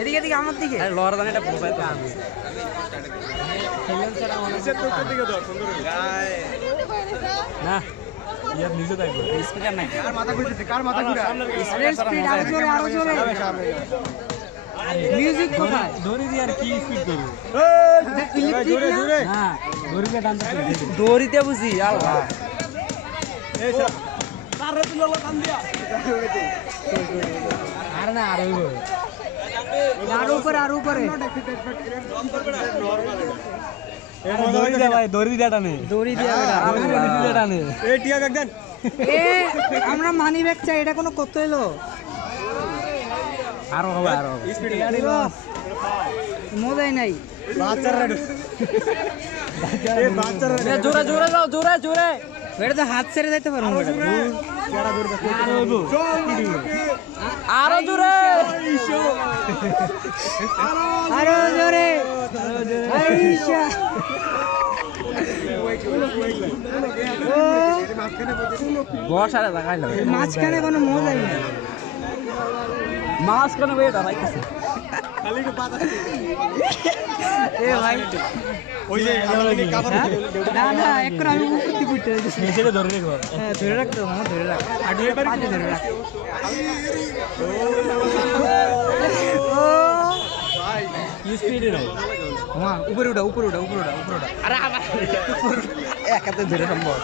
এদিকে এদিকে আমার দিকে লড়া দান এটা বোঝাই তো আমি না ইয়ার নিচে থাকবে স্পিকার নাই কার মাথা ঘুরে স্পিড আরো জোরে মিউজিক কোথায় দড়ি দিয়ে আর কি স্পিড করব জোরে জোরে হ্যাঁ দড়ি দিয়ে ডান্স দড়িতে বুঝি আল্লাহ এই সব তারে তুললো কান দিয়া আর না আর হইব আর উপরে দড়ি দে ভাই দড়ি দিয়ে টানে দড়ি দিয়ে টানে এই টিয়া ব্যাগ দেন আমরা মানি ব্যাগ চাই এটা কোনো কত হলো আরো হবে আরো স্পিড গাড়ি মজাই নাই বাচ্চারা এই বাচ্চারা জোরে জোরে যাও জোরে জোরে এটা তো হাত ছেড়ে যাইতে পারবো আরো জোরে আরো জোরে বসারে লাগাইলো মাঝখানে কোনো মজাই নেই মাঝখানে বইয়ে দাঁড়াইতেছে খালি পাতা এ ভাই ওই যে না না একবার আমি উপরতে পুটে নিচে ধরে রাখো হ্যাঁ ধরে রাখতো মামা ধরে রাখ আডু এবার পাতে ধরে রাখ ও ভাই কি স্পিডে নাও মামা উপরে উঠা উপরে উঠা উপরে উঠা উপরে উঠা আরে আমার উপরে এক হাতে ধরে সম্ভব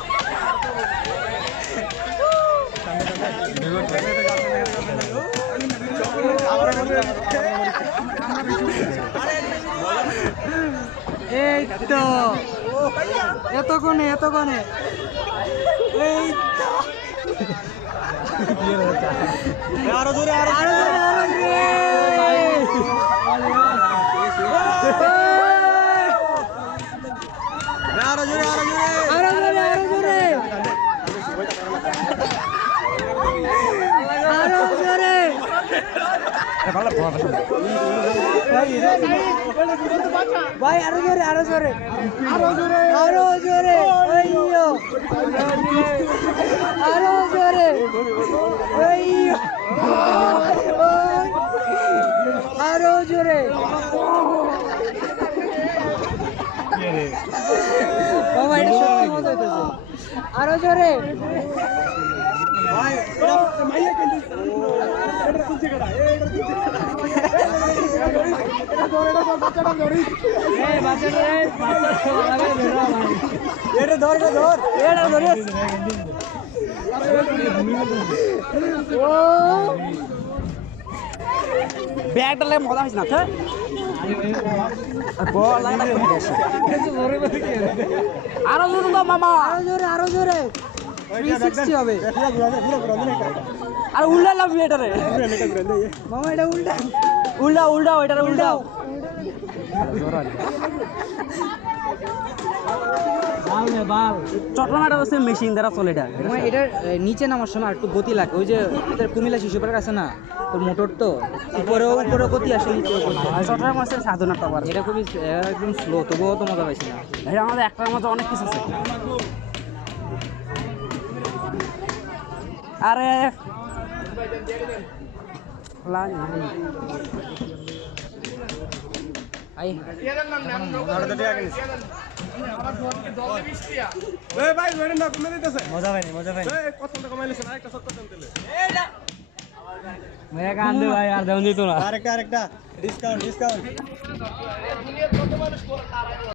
এই তো এতক্ষণে এই আরো জোরে আরো জোরে ভাই আরো জোরে আরো জোরে আরো জোরে আরো জোরে আইয়ো আরো জোরে আইয়ো আরো জোরে বাবা এটা সত্যি মজা হইতেছে আরো জোরে ভাই মাইয়া কেন এটা কুচি গড়া এটা কুচি বাচ্চাটা ধরি এই বাচ্চাটা লাগাই ধরা ভাই এটা ধর এটা ধরে ও ব্যাগটা লাগে মজা হইছে না তো বল লাগা বেশি আরো জোরে দাও মামা আরো জোরে 360 হবে আর উল্টা লাভ এটারে মামা এটা উল্টা এটারে উল্টাও চট্টগ্রামে হচ্ছে মেশিন দ্বারা চলে এটা এটার নিচে নামার সময় একটু গতি লাগে ওই যে কুমিল্লা শিশুপাড়ার কাছে না তোর মোটর তো উপরেও গতি আসে চট্টগ্রাম আছে সাধনা টাওয়ার এটা খুবই একদম স্লো তবুও তো মজা পাইছি না এটা আমাদের একটার মধ্যে অনেক কিছু আছে আরে মজা পাইনি ভাই আর দেন দিত না আরেকটা ডিসকাউন্ট